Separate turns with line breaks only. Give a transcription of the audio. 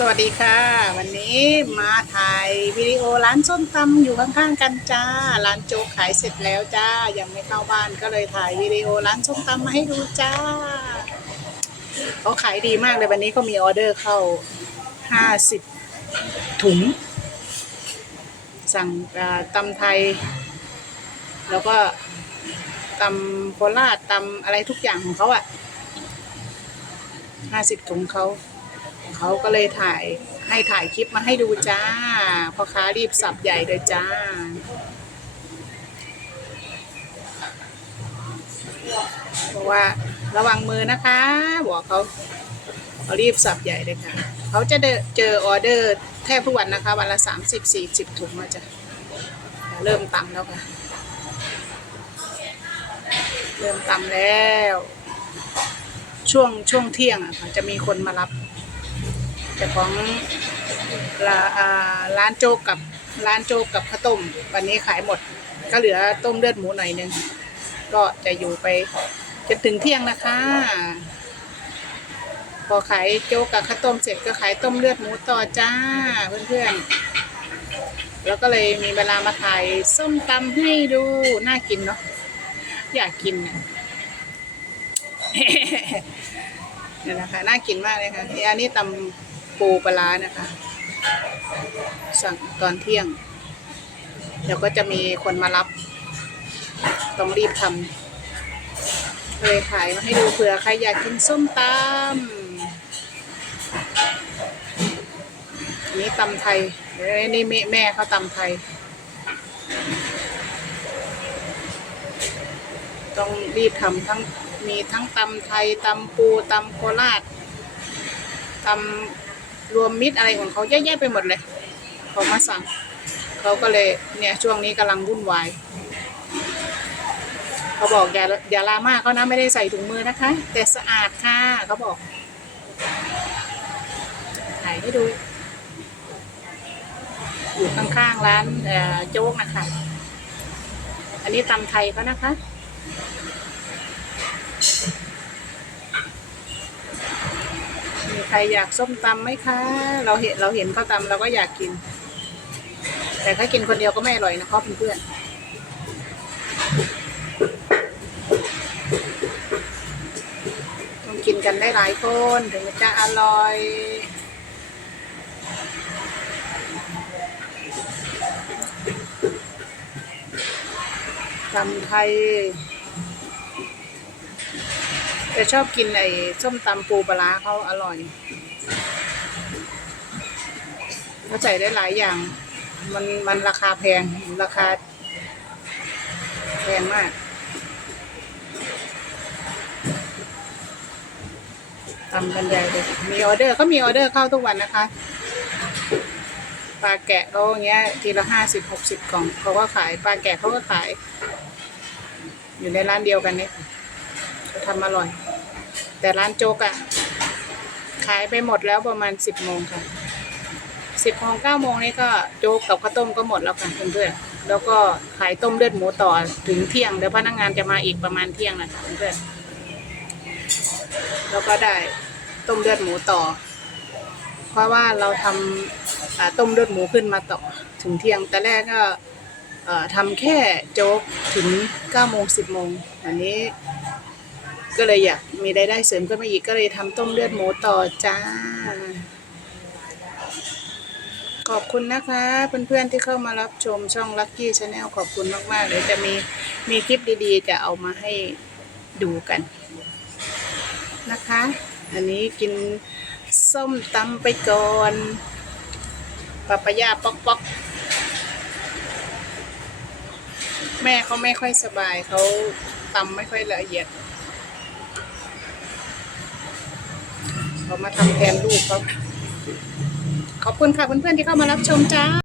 สวัสดีค่ะ วันนี้มาถ่ายวิดีโอร้านส้มตำอยู่ข้างๆกันจ้า ร้านโจ๊กขายเสร็จแล้วจ้า ยังไม่เข้าบ้านก็เลยถ่ายวิดีโอร้านส้มตำมาให้ดูจ้าเขาขายดีมากเลยวันนี้ก็มีออเดอร์เข้าห้าสิบถุง สั่งตำไทย แล้วก็ตำโคราชตำอะไรทุกอย่างของเขาอะห้าสิบถุงเขา เขาก็เลยถ่ายให้ถ่ายคลิปมาให้ดูจ้าพ่อค้ารีบสับใหญ่เลยจ้า บอกว่าระวังมือนะคะ บอกเขาเขารีบสับใหญ่เลยค่ะ เขาจะเจอออเดอร์แทบทุกวันนะคะ วันละสามสิบสี่สิบถุงมาจ้ะเริ่มตำแล้วค่ะ เริ่มตำแล้ว ช่วงช่วงเที่ยงอะค่ะจะมีคนมารับ แต่ของร้ารานโจ๊กกับร้านโจ๊กกับข้าวต้ม วันนี้ขายหมด ก็เหลือต้มเลือดหมูหน่อยนึง ก็จะอยู่ไปจนถึงเที่ยงนะคะ พอขายโจ๊กกับข้าวต้มเสร็จก็ขายต้มเลือดหมูต่อจ้าเพื่อนๆ แล้วก็เลยมีเวลามาถ่ายส้มตำให้ดู น่ากินเนาะ อยากกินนะเนี่ยนะคะ น่ากินมากเลยค่ะอันนี้ตำ ปูปลาร้านะคะ สั่งตอนเที่ยง เดี๋ยวก็จะมีคนมารับ ต้องรีบทำเลยขายมาให้ดูเผื่อใครอยากกินส้มตำนนี้ตำไทยเอ้ยนี่แม่เขาตำไทย ต้องรีบทำทั้งมีทั้งตำไทยตำปูตำโคราชตำ รวมมิตรอะไรของเขาเยอะแยะไปหมดเลยเขามาสั่งเขาก็เลยเนี่ยช่วงนี้กำลังวุ่นวายเขาบอกอย่าอย่าลามากเขานะไม่ได้ใส่ถุงมือนะคะ แต่สะอาดค่ะเขาบอกถ่ายให้ดู อยู่ข้างๆร้านโจ๊กนะคะ อันนี้ตำไทยเขานะคะ มีใค รอยากส้มตำไหมคะ เราเห็นเราเห็นเขาตำเราก็อยากกิน แต่ถ้ากินคนเดียวก็ไม่อร่อยนะครับเพื่อนๆต้องกินกันได้หลายคนถึงจะอร่อยตำไทย แต่ชอบกินไอ้ส้มตำปูปลาเขาอร่อยเขาใส่ได้หลายอย่าง มันมันราคาแพงราคาแพงมากตำกันใหญ่เลยมีออเดอร์เขามีออเดอร์เข้าทุกวันนะคะปลาแกะเขาอย่างเงี้ยทีละห้าสิบหกสิบกล่องเขาก็ขายปลาแกะเขาก็ขาย อยู่ในร้านเดียวกันเนี่ย ทำอร่อย แต่ร้านโจ๊กอะขายไปหมดแล้วประมาณสิบโมงค่ะสิบโมงเก้าโมงนี่ก็โจ๊กกับข้าวต้มก็หมดแล้วค่ะเพื่อนๆแล้วก็ขายต้มเลือดหมูต่อถึงเที่ยงเดี๋ยวพนักงานจะมาอีกประมาณเที่ยงนะคะเพื่อนๆแล้วก็ได้ต้มเลือดหมูต่อ เพราะว่าเราทำอ่าต้มเลือดหมูขึ้นมาต่อถึงเที่ยงแต่แรกก็ทำแค่โจ๊กถึงเก้าโมงสิบโมงอันนี้ ก็เลยอยากมีรายได้เสริมขึ้นมาอีกก็เลยทำต้มเลือดหมูต่อจ้า ขอบคุณนะคะ เพื่อนๆที่เข้ามารับชมช่อง Lucky Channel ขอบคุณมากๆเดี๋ยวจะมีมีคลิปดีๆ จะเอามาให้ดูกันนะคะ อันนี้กินส้มตำไปก่อนปะปะยาป๊อกป๊อกแม่เขาไม่ค่อยสบายเขาตำไม่ค่อยละเอียด เขามาทำแทนลูกเขาขอบคุณค่ะเพื่อนๆที่เข้ามารับชมจ้า